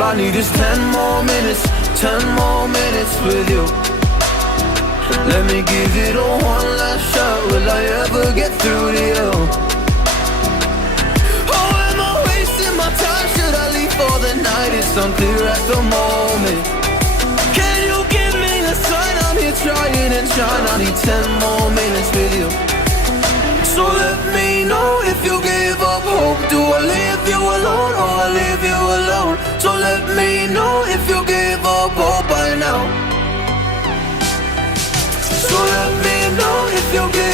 All I need is 10 more minutes, 10 more minutes with you. Let me give it a one last shot. Will I ever get through to you? Oh, am I wasting my time? Should I leave for the night? It's unclear at the moment. Can you give me a sign? I'm here trying and trying. I need 10 more minutes with you. So let me know if you give up hope. Do I leave you alone or I leave you alone? So let me know if you give up hope by now. So let me know if you give